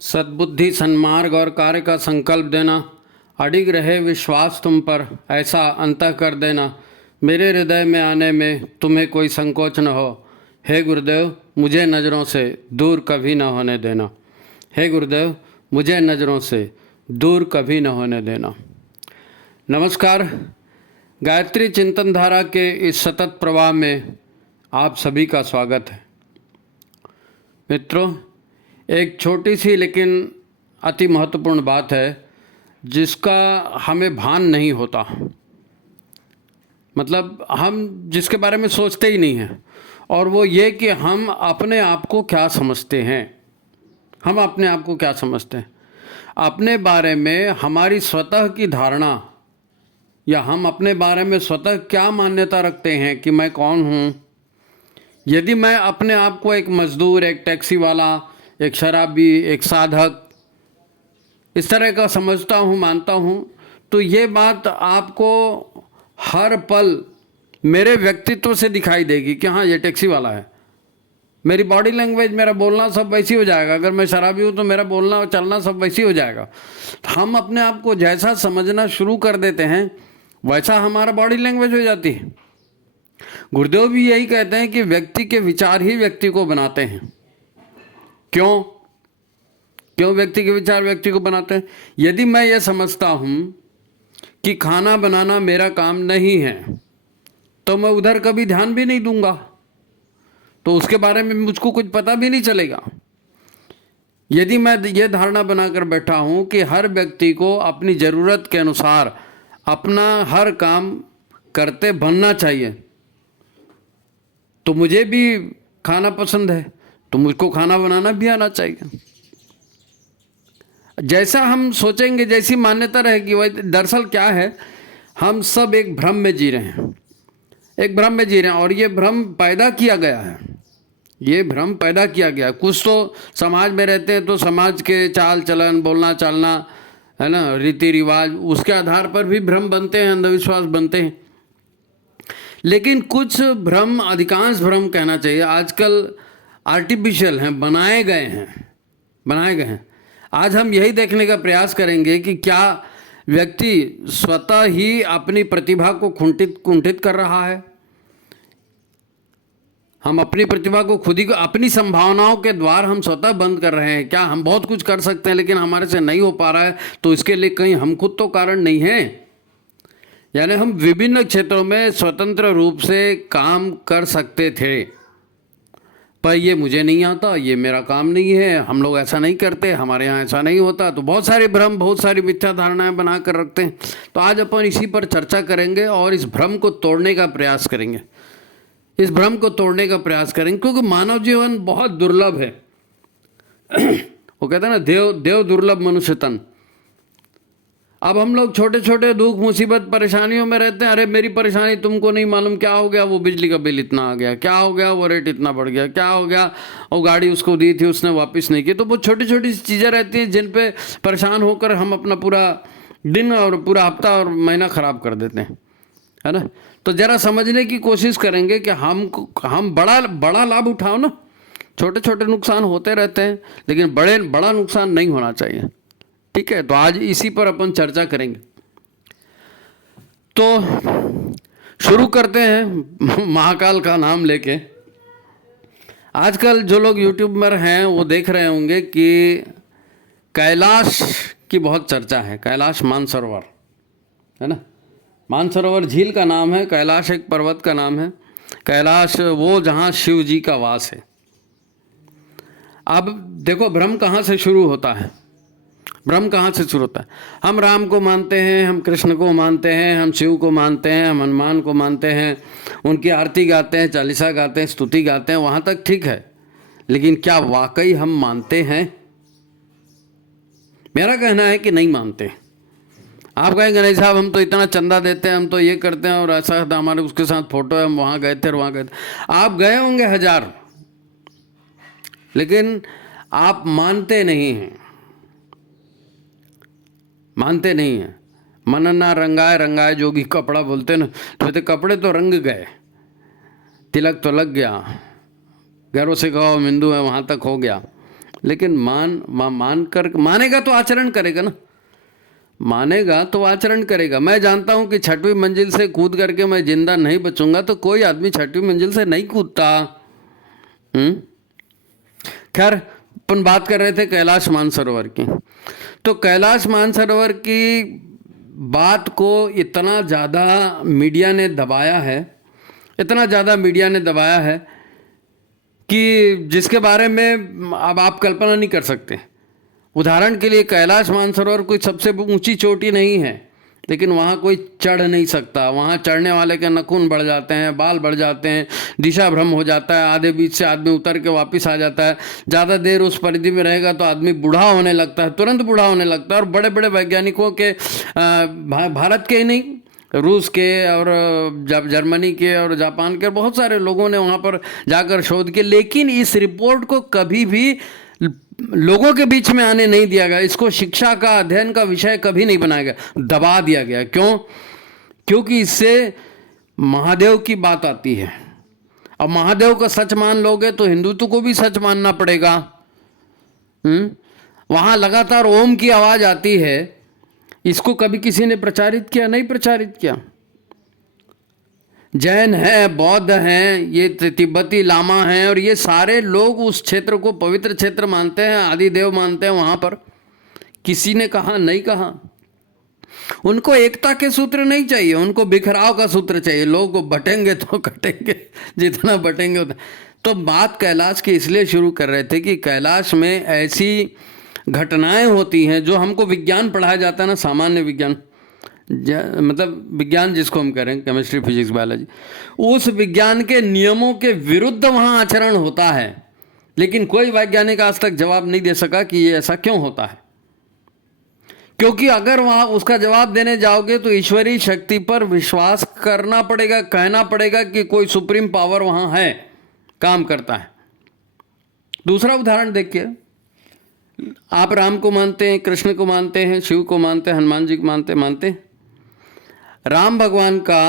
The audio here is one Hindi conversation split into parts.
सद्बुद्धि, सन्मार्ग और कार्य का संकल्प देना, अडिग रहे विश्वास तुम पर, ऐसा अंतः कर देना, मेरे हृदय में आने में तुम्हें कोई संकोच न हो। हे गुरुदेव, मुझे नज़रों से दूर कभी न होने देना। हे गुरुदेव, मुझे नज़रों से दूर कभी न होने देना। नमस्कार। गायत्री चिंतन धारा के इस सतत प्रवाह में आप सभी का स्वागत है। मित्रों, एक छोटी सी लेकिन अति महत्वपूर्ण बात है जिसका हमें भान नहीं होता। मतलब हम जिसके बारे में सोचते ही नहीं हैं, और वो ये कि हम अपने आप को क्या समझते हैं। हम अपने आप को क्या समझते हैं, अपने बारे में हमारी स्वतः की धारणा, या हम अपने बारे में स्वतः क्या मान्यता रखते हैं कि मैं कौन हूँ। यदि मैं अपने आप को एक मजदूर, एक टैक्सी वाला, एक शराबी, एक साधक, इस तरह का समझता हूँ, मानता हूँ, तो ये बात आपको हर पल मेरे व्यक्तित्व से दिखाई देगी कि हाँ, ये टैक्सी वाला है। मेरी बॉडी लैंग्वेज, मेरा बोलना सब वैसी हो जाएगा। अगर मैं शराबी हूँ तो मेरा बोलना और चलना सब वैसी हो जाएगा। तो हम अपने आप को जैसा समझना शुरू कर देते हैं वैसा हमारा बॉडी लैंग्वेज हो जाती है। गुरुदेव भी यही कहते हैं कि व्यक्ति के विचार ही व्यक्ति को बनाते हैं। क्यों व्यक्ति के विचार व्यक्ति को बनाते हैं? यदि मैं ये समझता हूँ कि खाना बनाना मेरा काम नहीं है, तो मैं उधर कभी ध्यान भी नहीं दूंगा, तो उसके बारे में मुझको कुछ पता भी नहीं चलेगा। यदि मैं ये धारणा बनाकर बैठा हूँ कि हर व्यक्ति को अपनी ज़रूरत के अनुसार अपना हर काम करते बनना चाहिए, तो मुझे भी खाना पसंद है तो मुझको खाना बनाना भी आना चाहिए। जैसा हम सोचेंगे, जैसी मान्यता रहेगी, वही दरअसल क्या है, हम सब एक भ्रम में जी रहे हैं। एक भ्रम में जी रहे हैं, और ये भ्रम पैदा किया गया है। ये भ्रम पैदा किया गया। कुछ तो समाज में रहते हैं तो समाज के चाल चलन, बोलना चालना, है ना, रीति रिवाज, उसके आधार पर भी भ्रम बनते हैं, अंधविश्वास बनते हैं। लेकिन कुछ भ्रम, अधिकांश भ्रम कहना चाहिए, आजकल आर्टिफिशियल हैं, बनाए गए हैं। आज हम यही देखने का प्रयास करेंगे कि क्या व्यक्ति स्वतः ही अपनी प्रतिभा को कुंठित कर रहा है। हम अपनी प्रतिभा को खुद ही, अपनी संभावनाओं के द्वार हम स्वतः बंद कर रहे हैं। क्या हम बहुत कुछ कर सकते हैं लेकिन हमारे से नहीं हो पा रहा है, तो इसके लिए कहीं हम खुद तो कारण नहीं हैं। यानी हम विभिन्न क्षेत्रों में स्वतंत्र रूप से काम कर सकते थे, पर ये मुझे नहीं आता, ये मेरा काम नहीं है, हम लोग ऐसा नहीं करते, हमारे यहाँ ऐसा नहीं होता। तो बहुत सारे भ्रम, बहुत सारी मिथ्या धारणाएं बना कर रखते हैं। तो आज अपन इसी पर चर्चा करेंगे और इस भ्रम को तोड़ने का प्रयास करेंगे। क्योंकि मानव जीवन बहुत दुर्लभ है। वो कहते हैं ना, देव दुर्लभ मनुष्य तन। अब हम लोग छोटे छोटे दुख, मुसीबत, परेशानियों में रहते हैं। अरे मेरी परेशानी तुमको नहीं मालूम, क्या हो गया, वो बिजली का बिल इतना आ गया, क्या हो गया, वो रेट इतना बढ़ गया, क्या हो गया, वो गाड़ी उसको दी थी उसने वापस नहीं की। तो वो छोटी छोटी चीज़ें रहती हैं जिन पे परेशान होकर हम अपना पूरा दिन और पूरा हफ्ता और महीना ख़राब कर देते हैं, है ना। तो ज़रा समझने की कोशिश करेंगे कि हम बड़ा लाभ उठाओ ना। छोटे छोटे नुकसान होते रहते हैं लेकिन बड़ा नुकसान नहीं होना चाहिए। ठीक है, तो आज इसी पर अपन चर्चा करेंगे। तो शुरू करते हैं महाकाल का नाम लेके। आजकल जो लोग यूट्यूब पर हैं वो देख रहे होंगे कि कैलाश की बहुत चर्चा है। कैलाश मानसरोवर, है ना। मानसरोवर झील का नाम है, कैलाश एक पर्वत का नाम है। कैलाश वो जहाँ शिव जी का वास है। अब देखो, भ्रम कहाँ से शुरू होता है। हम राम को मानते हैं, हम कृष्ण को मानते हैं, हम शिव को मानते हैं, हम हनुमान को मानते हैं, उनकी आरती गाते हैं, चालीसा गाते हैं, स्तुति गाते हैं, वहाँ तक ठीक है। लेकिन क्या वाकई हम मानते हैं? मेरा कहना है कि नहीं मानते। आप कहेंगे नहीं साहब, हम तो इतना चंदा देते हैं, हम तो ये करते हैं और ऐसा, हमारे उसके साथ फोटो है, हम वहाँ गए थे और वहाँ गए थे। आप गए होंगे 1000, लेकिन आप मानते नहीं हैं। मन ना रंगाए जोगी कपड़ा बोलते ना। तो कपड़े तो रंग गए, तिलक तो लग गया, घरों से कहो बिंदु है वहाँ तक हो गया, लेकिन मानेगा तो आचरण करेगा ना, मानेगा तो आचरण करेगा। मैं जानता हूं कि 6वीं मंजिल से कूद करके मैं जिंदा नहीं बचूंगा, तो कोई आदमी 6वीं मंजिल से नहीं कूदता। खैर, अपन बात कर रहे थे कैलाश मानसरोवर की। तो कैलाश मानसरोवर की बात को इतना ज़्यादा मीडिया ने दबाया है, इतना ज़्यादा मीडिया ने दबाया है कि जिसके बारे में अब आप कल्पना नहीं कर सकते। उदाहरण के लिए कैलाश मानसरोवर कोई सबसे ऊंची चोटी नहीं है, लेकिन वहाँ कोई चढ़ नहीं सकता। वहाँ चढ़ने वाले के नाखून बढ़ जाते हैं, बाल बढ़ जाते हैं, दिशा भ्रम हो जाता है, आधे बीच से आदमी उतर के वापस आ जाता है। ज़्यादा देर उस परिधि में रहेगा तो आदमी बूढ़ा होने लगता है, तुरंत बूढ़ा होने लगता है। और बड़े बड़े वैज्ञानिकों के, भारत के ही नहीं, रूस के और जर्मनी के और जापान के, बहुत सारे लोगों ने वहाँ पर जाकर शोध किया, लेकिन इस रिपोर्ट को कभी भी लोगों के बीच में आने नहीं दिया गया। इसको शिक्षा का, अध्ययन का विषय कभी नहीं बनाया गया, दबा दिया गया। क्यों? क्योंकि इससे महादेव की बात आती है। अब महादेव का सच मान लोगे तो हिंदुत्व को भी सच मानना पड़ेगा। वहां लगातार ओम की आवाज आती है, इसको कभी किसी ने प्रचारित किया? नहीं प्रचारित किया। जैन है, बौद्ध हैं, ये तिब्बती लामा हैं, और ये सारे लोग उस क्षेत्र को पवित्र क्षेत्र मानते हैं, आदिदेव मानते हैं। वहां पर किसी ने कहा? नहीं कहा। उनको एकता के सूत्र नहीं चाहिए, उनको बिखराव का सूत्र चाहिए। लोग बटेंगे तो कटेंगे, जितना बटेंगे उतना। तो बात कैलाश की इसलिए शुरू कर रहे थे कि कैलाश में ऐसी घटनाएं होती हैं जो हमको विज्ञान पढ़ाया जाता है ना, सामान्य विज्ञान, मतलब विज्ञान जिसको हम करें, केमिस्ट्री, फिजिक्स, बायोलॉजी, उस विज्ञान के नियमों के विरुद्ध वहाँ आचरण होता है। लेकिन कोई वैज्ञानिक आज तक जवाब नहीं दे सका कि ये ऐसा क्यों होता है। क्योंकि अगर वहाँ उसका जवाब देने जाओगे तो ईश्वरीय शक्ति पर विश्वास करना पड़ेगा, कहना पड़ेगा कि कोई सुप्रीम पावर वहाँ है, काम करता है। दूसरा उदाहरण देखिए, आप राम को मानते हैं, कृष्ण को मानते हैं, शिव को मानते हैं, हनुमान जी को मानते हैं। राम भगवान का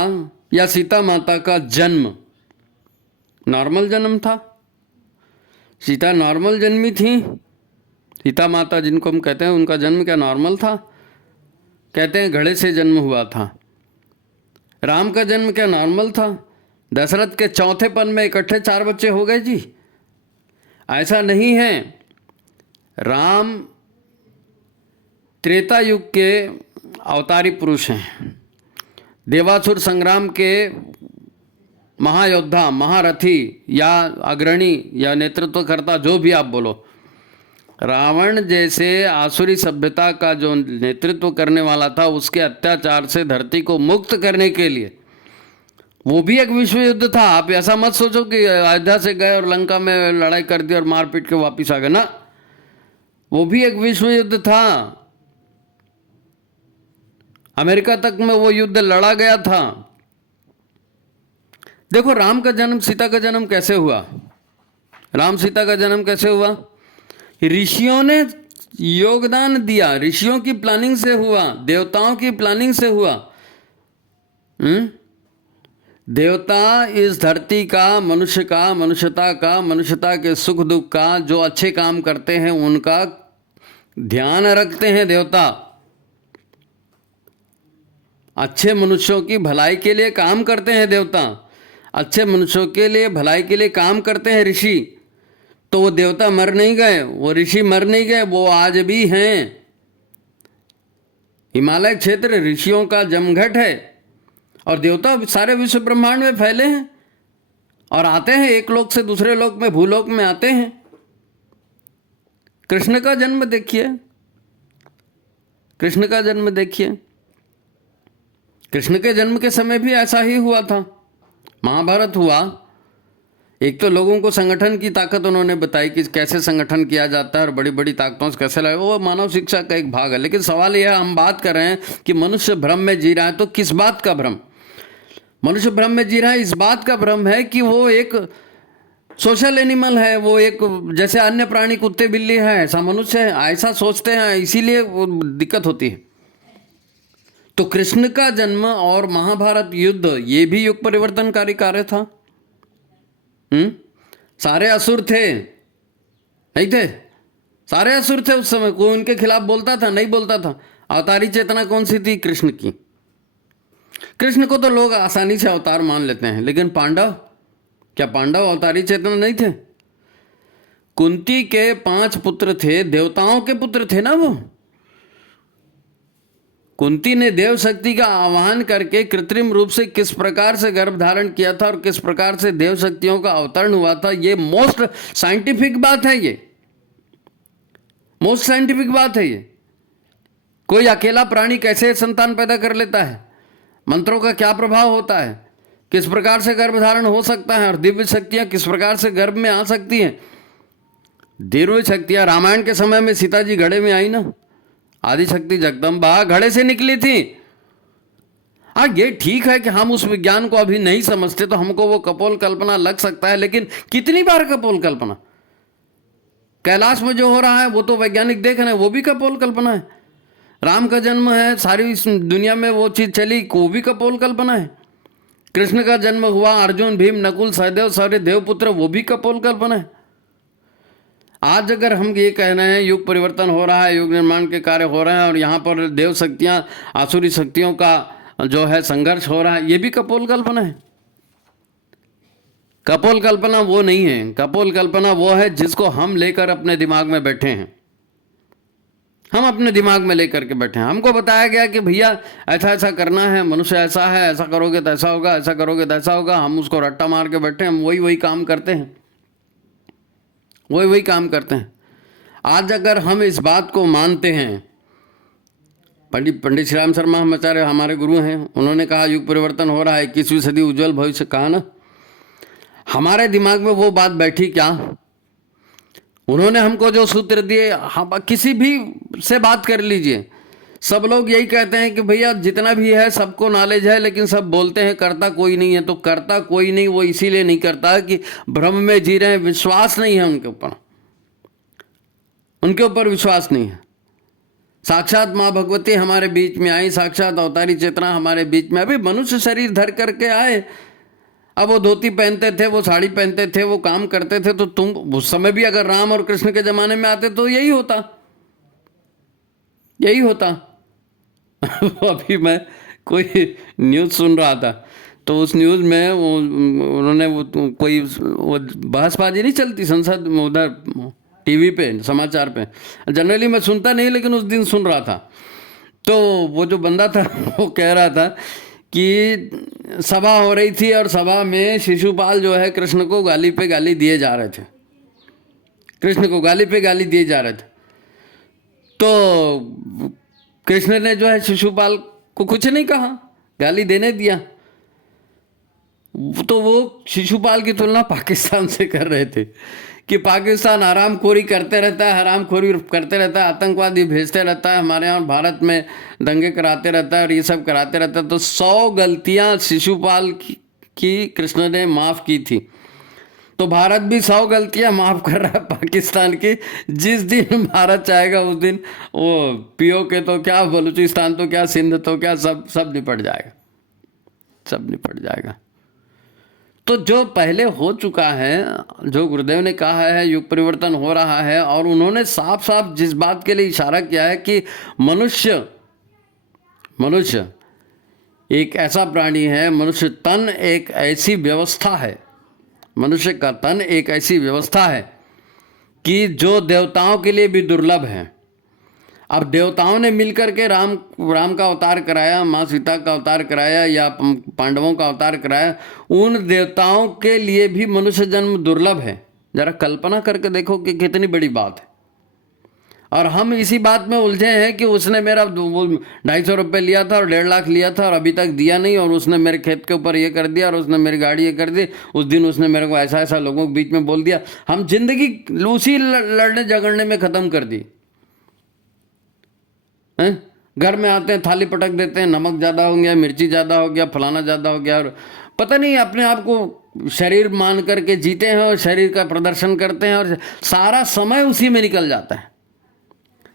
या सीता माता का जन्म नॉर्मल जन्म था? सीता नॉर्मल जन्मी थी? सीता माता जिनको हम कहते हैं, उनका जन्म क्या नॉर्मल था? कहते हैं घड़े से जन्म हुआ था। राम का जन्म क्या नॉर्मल था? दशरथ के चौथेपन में इकट्ठे 4 बच्चे हो गए जी? ऐसा नहीं है। राम त्रेता युग के अवतारी पुरुष हैं, देवासुर संग्राम के महायोद्धा, महारथी या अग्रणी या नेतृत्वकर्ता, जो भी आप बोलो। रावण जैसे आसुरी सभ्यता का जो नेतृत्व करने वाला था, उसके अत्याचार से धरती को मुक्त करने के लिए वो भी एक विश्व युद्ध था। आप ऐसा मत सोचो कि अयोध्या से गए और लंका में लड़ाई कर दी और मार पीट के वापिस आ गए ना, वो भी एक विश्व युद्ध था। अमेरिका तक में वो युद्ध लड़ा गया था। देखो, राम का जन्म, सीता का जन्म कैसे हुआ? राम सीता का जन्म कैसे हुआ? ऋषियों ने योगदान दिया, ऋषियों की प्लानिंग से हुआ, देवताओं की प्लानिंग से हुआ। देवता इस धरती का, मनुष्य का, मनुष्यता का, मनुष्यता के सुख दुख का, जो अच्छे काम करते हैं उनका ध्यान रखते हैं। देवता अच्छे मनुष्यों की भलाई के लिए काम करते हैं। देवता अच्छे मनुष्यों के लिए, भलाई के लिए काम करते हैं। ऋषि तो वो देवता मर नहीं गए, वो ऋषि मर नहीं गए, वो आज भी हैं। हिमालय क्षेत्र ऋषियों का जमघट है, और देवता सारे विश्व ब्रह्मांड में फैले हैं और आते हैं, एक लोक से दूसरे लोक में, भूलोक में आते हैं। कृष्ण का जन्म देखिए, कृष्ण का जन्म देखिए। कृष्ण के जन्म के समय भी ऐसा ही हुआ था। महाभारत हुआ। एक तो लोगों को संगठन की ताकत उन्होंने बताई कि कैसे संगठन किया जाता है और बड़ी बड़ी ताकतों से कैसे लगे, वो मानव शिक्षा का एक भाग है। लेकिन सवाल यह, हम बात कर रहे हैं कि मनुष्य भ्रम में जी रहा है, तो किस बात का भ्रम? मनुष्य भ्रम में जी रहा है, इस बात का भ्रम है कि वो एक सोशल एनिमल है, वो एक जैसे अन्य प्राणी, कुत्ते बिल्ली है, ऐसा मनुष्य है, ऐसा सोचते हैं, इसीलिए वो दिक्कत होती है। तो कृष्ण का जन्म और महाभारत युद्ध, ये भी युग परिवर्तनकारी कार्य था। सारे असुर थे, नहीं थे? सारे असुर थे उस समय, कोई उनके खिलाफ बोलता था? नहीं बोलता था। अवतारी चेतना कौन सी थी? कृष्ण की। कृष्ण को तो लोग आसानी से अवतार मान लेते हैं, लेकिन पांडव, क्या पांडव अवतारी चेतना नहीं थे? कुंती के 5 पुत्र थे, देवताओं के पुत्र थे ना वो। कुंती ने देव शक्ति का आह्वान करके कृत्रिम रूप से किस प्रकार से गर्भ धारण किया था और किस प्रकार से देव शक्तियों का अवतरण हुआ था, ये मोस्ट साइंटिफिक बात है। ये मोस्ट साइंटिफिक बात है। ये कोई अकेला प्राणी कैसे संतान पैदा कर लेता है, मंत्रों का क्या प्रभाव होता है, किस प्रकार से गर्भ धारण हो सकता है, और दिव्य शक्तियां किस प्रकार से गर्भ में आ सकती हैं। दिव्य शक्तियां रामायण के समय में सीता जी घड़े में आई ना, आदि शक्ति जगदम्बा घड़े से निकली थी। हाँ, ये ठीक है कि हम उस विज्ञान को अभी नहीं समझते, तो हमको वो कपोल कल्पना लग सकता है, लेकिन कितनी बार कपोल कल्पना? कैलाश में जो हो रहा है वो तो वैज्ञानिक देख रहे हैं, वो भी कपोल कल्पना है। राम का जन्म है, सारी दुनिया में वो चीज चली, वो भी कपोल कल्पना है। कृष्ण का जन्म हुआ, अर्जुन, भीम, नकुल, सहदेव, सारे देवपुत्र, वो भी कपोल कल्पना है। आज अगर हम ये कह रहे हैं युग परिवर्तन हो रहा है, युग निर्माण के कार्य हो रहे हैं, और यहाँ पर देव शक्तियाँ आसुरी शक्तियों का जो है संघर्ष हो रहा है, ये भी कपोल कल्पना है। कपोल कल्पना वो नहीं है। कपोल कल्पना वो है जिसको हम लेकर अपने दिमाग में बैठे हैं। हम अपने दिमाग में लेकर के बैठे हैं, हमको बताया गया कि भैया ऐसा ऐसा करना है, मनुष्य ऐसा है, ऐसा करोगे तो ऐसा होगा, ऐसा करोगे तो ऐसा होगा। हम उसको रट्टा मार के बैठे हैं, हम वही काम करते हैं, वही काम करते हैं। आज अगर हम इस बात को मानते हैं, पंडित श्री राम शर्मा हम आचार्य हमारे गुरु हैं, उन्होंने कहा युग परिवर्तन हो रहा है, 21वीं सदी उज्जवल भविष्य, कहा ना। हमारे दिमाग में वो बात बैठी क्या? उन्होंने हमको जो सूत्र दिए, हम किसी भी से बात कर लीजिए, सब लोग यही कहते हैं कि भैया जितना भी है सबको नॉलेज है, लेकिन सब बोलते हैं करता कोई नहीं है। तो करता कोई नहीं वो इसीलिए नहीं करता कि भ्रम में जी रहे हैं, विश्वास नहीं है उनके ऊपर विश्वास नहीं है। साक्षात माँ भगवती हमारे बीच में आई, साक्षात अवतारी चेतना हमारे बीच में, अभी मनुष्य शरीर धर करके आए। अब वो धोती पहनते थे, वो साड़ी पहनते थे, वो काम करते थे, तो तुम उस समय भी अगर राम और कृष्ण के जमाने में आते तो यही होता। अभी मैं कोई न्यूज़ सुन रहा था, तो उस न्यूज़ में उन्होंने कोई वो बहसबाजी नहीं चलती संसद में, उधर टीवी पे, समाचार पे, जनरली मैं सुनता नहीं, लेकिन उस दिन सुन रहा था। तो वो जो बंदा था वो कह रहा था कि सभा हो रही थी और सभा में शिशुपाल जो है कृष्ण को गाली पे गाली दिए जा रहे थे, कृष्ण को गाली पे गाली दिए जा रहे थे। तो कृष्ण ने जो है शिशुपाल को कुछ नहीं कहा, गाली देने दिया। तो वो शिशुपाल की तुलना पाकिस्तान से कर रहे थे कि पाकिस्तान हरामखोरी करते रहता है, हरामखोरी करते रहता है, आतंकवादी भेजते रहता है हमारे यहाँ, भारत में दंगे कराते रहता है और ये सब कराते रहता है। तो 100 गलतियाँ शिशुपाल की कृष्ण ने माफ़ की थी, तो भारत भी 100 गलतियाँ माफ़ कर रहा है पाकिस्तान की। जिस दिन भारत चाहेगा उस दिन वो पीओके तो क्या, बलूचिस्तान तो क्या, सिंध तो क्या, सब निपट जाएगा, सब निपट जाएगा। तो जो पहले हो चुका है, जो गुरुदेव ने कहा है युग परिवर्तन हो रहा है, और उन्होंने साफ साफ जिस बात के लिए इशारा किया है कि मनुष्य एक ऐसा प्राणी है, मनुष्य तन एक ऐसी व्यवस्था है, मनुष्य का तन एक ऐसी व्यवस्था है कि जो देवताओं के लिए भी दुर्लभ है। अब देवताओं ने मिलकर के राम का अवतार कराया, माँ सीता का अवतार कराया, या पांडवों का अवतार कराया, उन देवताओं के लिए भी मनुष्य जन्म दुर्लभ है। जरा कल्पना करके देखो कि कितनी बड़ी बात है। और हम इसी बात में उलझे हैं कि उसने मेरा 250 रुपये लिया था और 1.5 लाख लिया था और अभी तक दिया नहीं, और उसने मेरे खेत के ऊपर ये कर दिया, और उसने मेरी गाड़ी ये कर दी, उस दिन उसने मेरे को ऐसा ऐसा लोगों के बीच में बोल दिया। हम जिंदगी उसी लड़ने झगड़ने में ख़त्म कर दी। घर में आते हैं, थाली पटक देते हैं, नमक ज़्यादा हो गया, मिर्ची ज़्यादा हो गया, फलाना ज़्यादा हो गया, और पता नहीं अपने आप को शरीर मान करके जीते हैं और शरीर का प्रदर्शन करते हैं, और सारा समय उसी में निकल जाता है,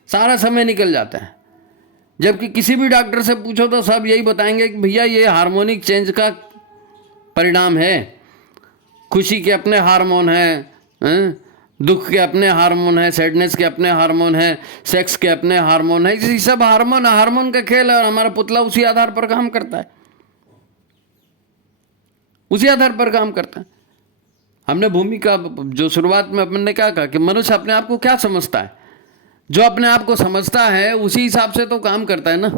सारा समय निकल जाता है। जबकि किसी भी डॉक्टर से पूछो तो सब यही बताएंगे कि भैया ये हार्मोनिक चेंज का परिणाम है, खुशी के अपने हार्मोन हैं, दुख के अपने हार्मोन है, सैडनेस के अपने हार्मोन है, सेक्स के अपने हार्मोन है। ये सब हार्मोन हार्मोन का खेल है और हमारा पुतला उसी आधार पर काम करता है, उसी आधार पर काम करता है। हमने भूमि का जो शुरुआत में अपन ने क्या कहा कि मनुष्य अपने आप को क्या समझता है, जो अपने आप को समझता है उसी हिसाब से तो काम करता है ना।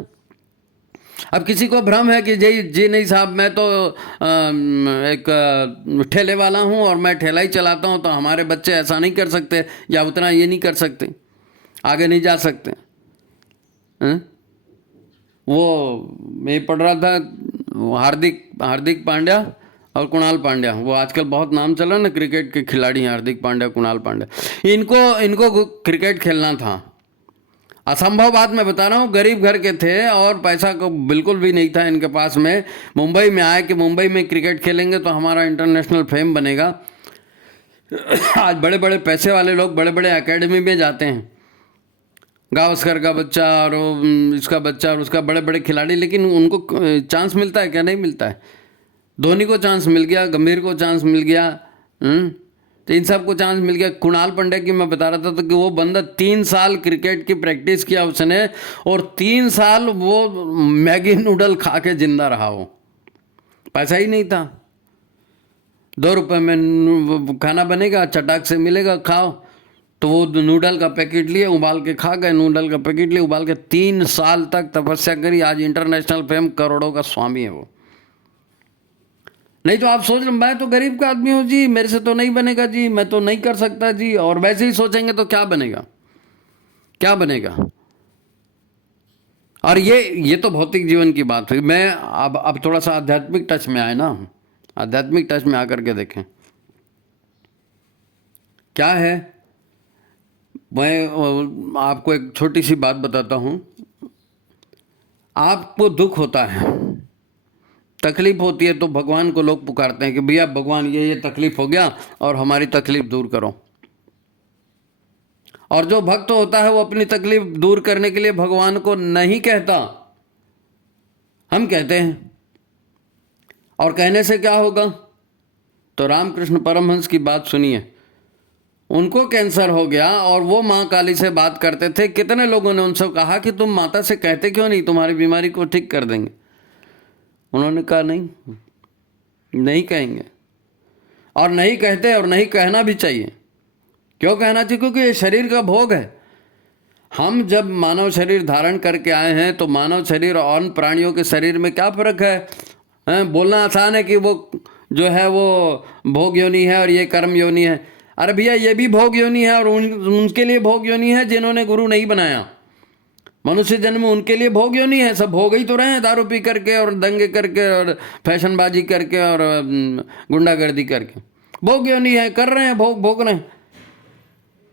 अब किसी को भ्रम है कि जी जी नहीं साहब, मैं तो एक ठेले वाला हूँ और मैं ठेला ही चलाता हूँ, तो हमारे बच्चे ऐसा नहीं कर सकते या उतना ये नहीं कर सकते, आगे नहीं जा सकते हैं? वो मैं पढ़ रहा था, हार्दिक पांड्या और कुणाल पांड्या, वो आजकल बहुत नाम चल रहा है ना, क्रिकेट के खिलाड़ी हैं हार्दिक पांड्या, कुणाल पांड्या। इनको क्रिकेट खेलना था। असंभव बात मैं बता रहा हूँ, गरीब घर के थे और पैसा को बिल्कुल भी नहीं था इनके पास में। मुंबई में आए कि मुंबई में क्रिकेट खेलेंगे तो हमारा इंटरनेशनल फेम बनेगा। आज बड़े बड़े पैसे वाले लोग बड़े बड़े एकेडमी में जाते हैं, गावस्कर का बच्चा और इसका बच्चा और उसका, बड़े बड़े खिलाड़ी, लेकिन उनको चांस मिलता है क्या? नहीं मिलता है। धोनी को चांस मिल गया, गंभीर को चांस मिल गया, तो इन सब को चांस मिल गया। कुणाल पांड्या की मैं बता रहा था तो कि वो बंदा 3 साल क्रिकेट की प्रैक्टिस किया उसने और 3 साल वो मैगी नूडल खा के जिंदा रहा। वो पैसा ही नहीं था, 2 रुपये में खाना बनेगा, चटाक से मिलेगा, खाओ। तो वो नूडल का पैकेट लिए उबाल के खा गए, नूडल का पैकेट लिए उबाल के 3 साल तक तपस्या करी, आज इंटरनेशनल फेम, करोड़ों का स्वामी है वो। नहीं तो आप सोच रहे मैं तो गरीब का आदमी हूँ जी, मेरे से तो नहीं बनेगा जी, मैं तो नहीं कर सकता जी, और वैसे ही सोचेंगे तो क्या बनेगा, क्या बनेगा। और ये तो भौतिक जीवन की बात हुई। मैं अब थोड़ा सा आध्यात्मिक टच में आए ना, आध्यात्मिक टच में आकर के देखें क्या है। मैं आपको एक छोटी सी बात बताता हूँ। आपको दुख होता है, तकलीफ होती है, तो भगवान को लोग पुकारते हैं कि भैया भगवान ये तकलीफ हो गया और हमारी तकलीफ दूर करो। और जो भक्त होता है वो अपनी तकलीफ दूर करने के लिए भगवान को नहीं कहता, हम कहते हैं। और कहने से क्या होगा? तो रामकृष्ण परमहंस की बात सुनिए। उनको कैंसर हो गया और वो माँ काली से बात करते थे। कितने लोगों ने उनसे कहा कि तुम माता से कहते क्यों नहीं, तुम्हारी बीमारी को ठीक कर देंगे। उन्होंने कहा नहीं कहेंगे, और नहीं कहते, और नहीं कहना भी चाहिए। क्यों कहना चाहिए? क्योंकि ये शरीर का भोग है। हम जब मानव शरीर धारण करके आए हैं तो मानव शरीर और अन्य प्राणियों के शरीर में क्या फर्क है? बोलना आसान है कि वो जो है वो भोग योनि है और ये कर्म योनि है। अरे भैया ये भी भोग योनि है, और उनके लिए भोग योनि है जिन्होंने गुरु नहीं बनाया। मनुष्य जन्म उनके लिए भोग योनि है। सब भोग ही तो रहे हैं, दारू पी करके और दंगे करके और फैशनबाजी करके और गुंडागर्दी करके भोग योनि है, कर रहे हैं, भोग रहे हैं।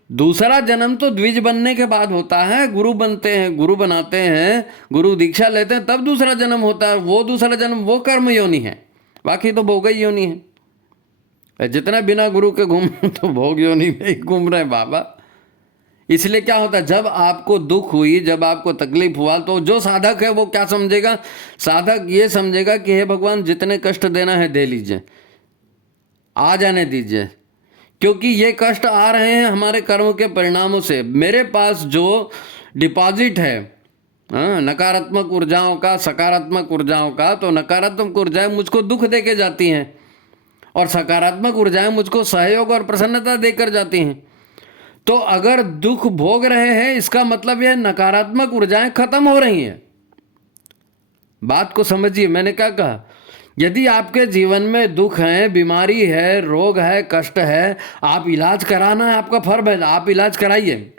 दूसरा जन्म तो द्विज बनने के बाद होता है। गुरु बनते हैं, गुरु बनाते हैं, गुरु दीक्षा लेते हैं, तब दूसरा जन्म होता है। वो दूसरा जन्म वो कर्म योनि है, बाकी तो भोग ही योनि है। जितना बिना गुरु के घूम तो भोग योनि में ही घूम रहे हैं बाबा। इसलिए क्या होता है, जब आपको दुख हुई, जब आपको तकलीफ हुआ, तो जो साधक है वो क्या समझेगा? साधक ये समझेगा कि हे भगवान जितने कष्ट देना है दे लीजिए, आ जाने दीजिए, क्योंकि ये कष्ट आ रहे हैं हमारे कर्म के परिणामों से। मेरे पास जो डिपॉजिट है नकारात्मक ऊर्जाओं का, सकारात्मक ऊर्जाओं का, तो नकारात्मक ऊर्जाएं मुझको दुख दे के जाती हैं और सकारात्मक ऊर्जाएं मुझको सहयोग और प्रसन्नता देकर जाती हैं। तो अगर दुख भोग रहे हैं इसका मतलब यह नकारात्मक ऊर्जाएं खत्म हो रही हैं। बात को समझिए, मैंने क्या कहा। यदि आपके जीवन में दुख है, बीमारी है, रोग है, कष्ट है, आप इलाज कराना है, आपका फर्ज है, आप इलाज कराइए।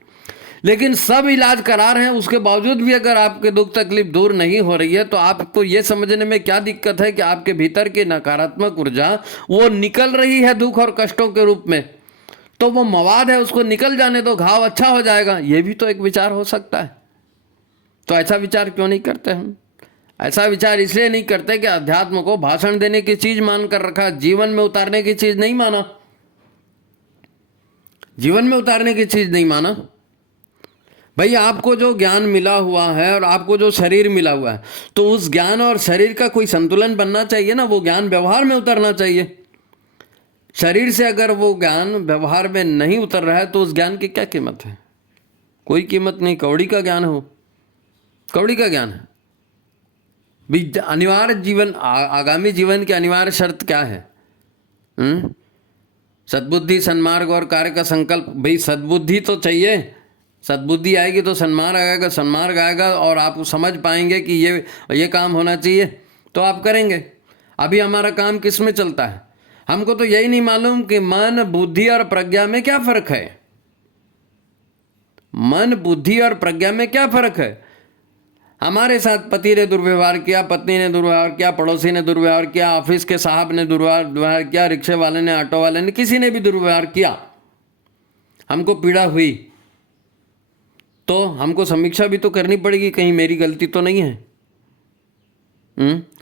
लेकिन सब इलाज करा रहे हैं, उसके बावजूद भी अगर आपके दुख तकलीफ दूर नहीं हो रही है, तो आपको ये समझने में क्या दिक्कत है कि आपके भीतर की नकारात्मक ऊर्जा वो निकल रही है दुख और कष्टों के रूप में। तो वो मवाद है, उसको निकल जाने दो, घाव अच्छा हो जाएगा। ये भी तो एक विचार हो सकता है। तो ऐसा विचार क्यों नहीं करते हम? ऐसा विचार इसलिए नहीं करते कि अध्यात्म को भाषण देने की चीज मान कर रखा, जीवन में उतारने की चीज नहीं माना। जीवन में उतारने की चीज नहीं माना। भाई आपको जो ज्ञान मिला हुआ है और आपको जो शरीर मिला हुआ है, तो उस ज्ञान और शरीर का कोई संतुलन बनना चाहिए ना। वो ज्ञान व्यवहार में उतरना चाहिए। शरीर से अगर वो ज्ञान व्यवहार में नहीं उतर रहा है तो उस ज्ञान की क्या कीमत है? कोई कीमत नहीं। कौड़ी का ज्ञान हो, कौड़ी का ज्ञान है भी। अनिवार्य जीवन, आगामी जीवन की अनिवार्य शर्त क्या है? सद्बुद्धि, सन्मार्ग और कार्य का संकल्प। भाई सद्बुद्धि तो चाहिए, सद्बुद्धि आएगी तो सन्मार्ग आएगा, सन्मार्ग आएगा और आप समझ पाएंगे कि ये काम होना चाहिए तो आप करेंगे। अभी हमारा काम किस में चलता है? हमको तो यही नहीं मालूम कि मन, बुद्धि और प्रज्ञा में क्या फर्क है। मन, बुद्धि और प्रज्ञा में क्या फर्क है? हमारे साथ पति ने दुर्व्यवहार किया, पत्नी ने दुर्व्यवहार किया, पड़ोसी ने दुर्व्यवहार किया, ऑफिस के साहब ने दुर्व्यवहार किया, रिक्शे वाले ने, ऑटो वाले ने, किसी ने भी दुर्व्यवहार किया, हमको पीड़ा हुई तो हमको समीक्षा भी तो करनी पड़ेगी, कहीं मेरी गलती तो नहीं है।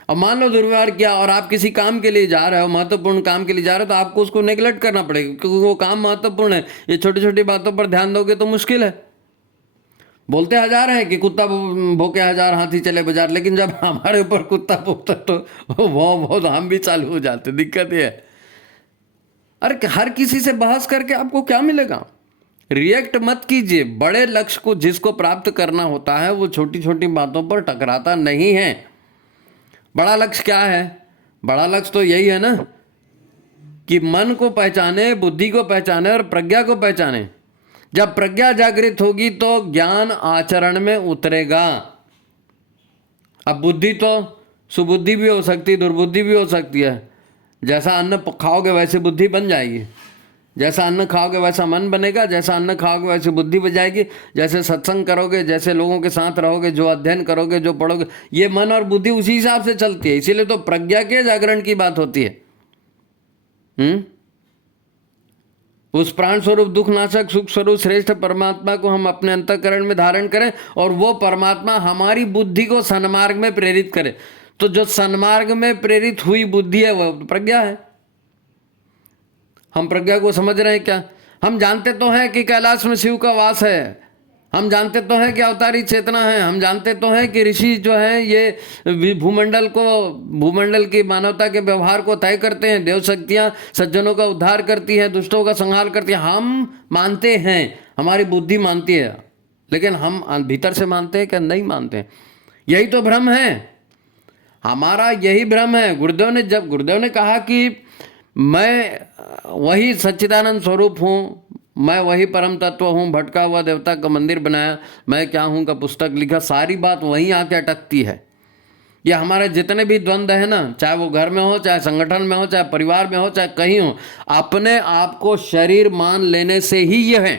अब मान लो दुर्व्यवहार किया और आप किसी काम के लिए जा रहे हो, महत्वपूर्ण काम के लिए जा रहे हो, तो आपको उसको नेग्लेक्ट करना पड़ेगा क्योंकि वो काम महत्वपूर्ण है। ये छोटी छोटी बातों पर ध्यान दोगे तो मुश्किल है। बोलते हजार हैं कि कुत्ता भौंके हजार, हाथी चले बाजार, लेकिन जब हमारे ऊपर कुत्ता भौंकता तो बहुत हम भी चालू हो जाते। दिक्कत ये है। अरे हर किसी से बहस करके आपको क्या मिलेगा? रिएक्ट मत कीजिए। बड़े लक्ष्य को जिसको प्राप्त करना होता है वो छोटी छोटी बातों पर टकराता नहीं है। बड़ा लक्ष्य क्या है? बड़ा लक्ष्य तो यही है ना कि मन को पहचाने, बुद्धि को पहचाने और प्रज्ञा को पहचाने। जब प्रज्ञा जागृत होगी तो ज्ञान आचरण में उतरेगा। अब बुद्धि तो सुबुद्धि भी हो सकती है, दुर्बुद्धि भी हो सकती है। जैसा अन्न खाओगे वैसे बुद्धि बन जाएगी, जैसा अन्न खाओगे वैसा मन बनेगा, जैसा अन्न खाओगे वैसे बुद्धि बन जाएगी। जैसे सत्संग करोगे, जैसे लोगों के साथ रहोगे, जो अध्ययन करोगे, जो पढ़ोगे, ये मन और बुद्धि उसी हिसाब से चलती है। इसीलिए तो प्रज्ञा के जागरण की बात होती है। उस प्राण स्वरूप, दुख नाशक, सुख स्वरूप श्रेष्ठ परमात्मा को हम अपने अंतःकरण में धारण करें और वो परमात्मा हमारी बुद्धि को सन्मार्ग में प्रेरित करे। तो जो सन्मार्ग में प्रेरित हुई बुद्धि है वह प्रज्ञा है। हम प्रज्ञा को समझ रहे हैं क्या? हम जानते तो हैं कि कैलाश में शिव का वास है, हम जानते तो हैं कि अवतारी चेतना है, हम जानते तो हैं कि ऋषि जो हैं ये भूमंडल की मानवता के व्यवहार को तय करते हैं, देव शक्तियाँ सज्जनों का उद्धार करती हैं, दुष्टों का संहार करती हैं। हम मानते हैं, हमारी बुद्धि मानती है, लेकिन हम भीतर से मानते हैं क्या? नहीं मानते हैं। यही तो भ्रम है हमारा, यही भ्रम है। गुरुदेव ने कहा कि मैं वही सच्चिदानंद स्वरूप हूँ, मैं वही परम तत्व हूँ, भटका हुआ देवता का मंदिर बनाया, मैं क्या हूँ का पुस्तक लिखा, सारी बात वहीं आके अटकती है। ये हमारे जितने भी द्वंद्व है ना, चाहे वो घर में हो, चाहे संगठन में हो, चाहे परिवार में हो, चाहे कहीं हो, अपने आप को शरीर मान लेने से ही ये है।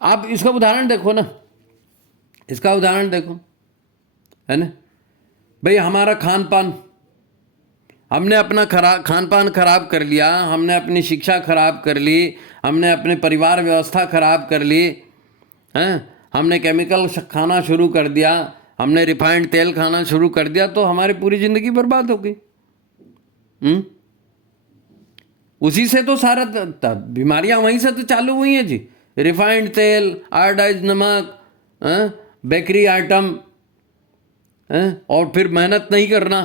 आप इसका उदाहरण देखो ना, इसका उदाहरण देखो, है ना भाई। हमारा खान पान, हमने अपना खान पान खराब कर लिया, हमने अपनी शिक्षा खराब कर ली, हमने अपने परिवार व्यवस्था खराब कर ली, हैं, हमने केमिकल खाना शुरू कर दिया, हमने रिफाइंड तेल खाना शुरू कर दिया, तो हमारी पूरी जिंदगी बर्बाद हो गई। उसी से तो सारा बीमारियां वहीं से तो चालू हुई हैं जी। रिफाइंड तेल, आयोडाइज नमक, बेकरी आइटम, और फिर मेहनत नहीं करना,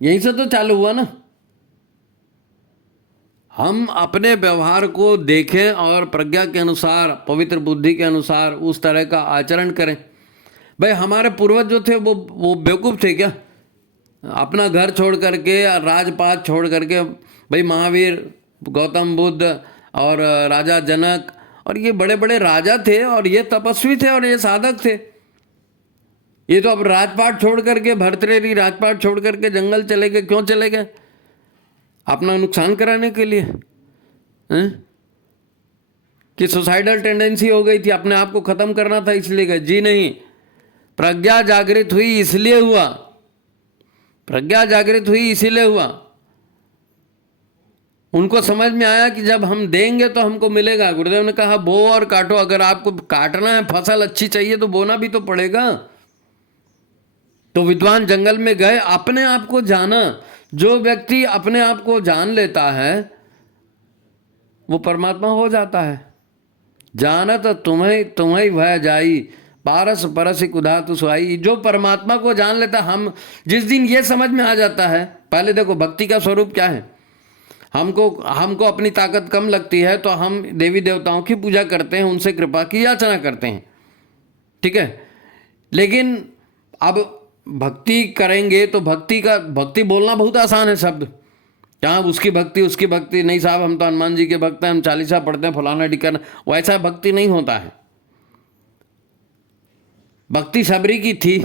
यहीं से तो चालू हुआ ना। हम अपने व्यवहार को देखें और प्रज्ञा के अनुसार, पवित्र बुद्धि के अनुसार उस तरह का आचरण करें। भाई हमारे पूर्वज जो थे वो बेवकूफ़ थे क्या? अपना घर छोड़ करके, राजपाट छोड़ करके, भाई महावीर, गौतम बुद्ध और राजा जनक, और ये बड़े बड़े राजा थे और ये तपस्वी थे और ये साधक थे। ये तो अब राजपाट छोड़ करके, भर्तृहरि राजपाट छोड़ करके जंगल चले गए। क्यों चले गए? अपना नुकसान कराने के लिए, कि सुसाइडल टेंडेंसी हो गई थी, अपने आप को खत्म करना था इसलिए गए? जी नहीं, प्रज्ञा जागृत हुई इसलिए हुआ, प्रज्ञा जागृत हुई इसीलिए हुआ। उनको समझ में आया कि जब हम देंगे तो हमको मिलेगा। गुरुदेव ने कहा बो और काटो, अगर आपको काटना है, फसल अच्छी चाहिए तो बोना भी तो पड़ेगा। तो विद्वान जंगल में गए, अपने आप को जाना। जो व्यक्ति अपने आप को जान लेता है वो परमात्मा हो जाता है। जानत तुम्हें भय जाई, पारस परसिक उधातु सुहाई। जो परमात्मा को जान लेता, हम जिस दिन ये समझ में आ जाता है, पहले देखो भक्ति का स्वरूप क्या है। हमको हमको अपनी ताकत कम लगती है तो हम देवी देवताओं की पूजा करते हैं, उनसे कृपा की याचना करते हैं, ठीक है। लेकिन अब भक्ति करेंगे तो भक्ति बोलना बहुत आसान है शब्द, क्या उसकी भक्ति उसकी भक्ति, नहीं साहब हम तो हनुमान जी के भक्त हैं, हम चालीसा पढ़ते हैं, फलाना ढिकाना, वैसा भक्ति नहीं होता है। भक्ति सबरी की थी,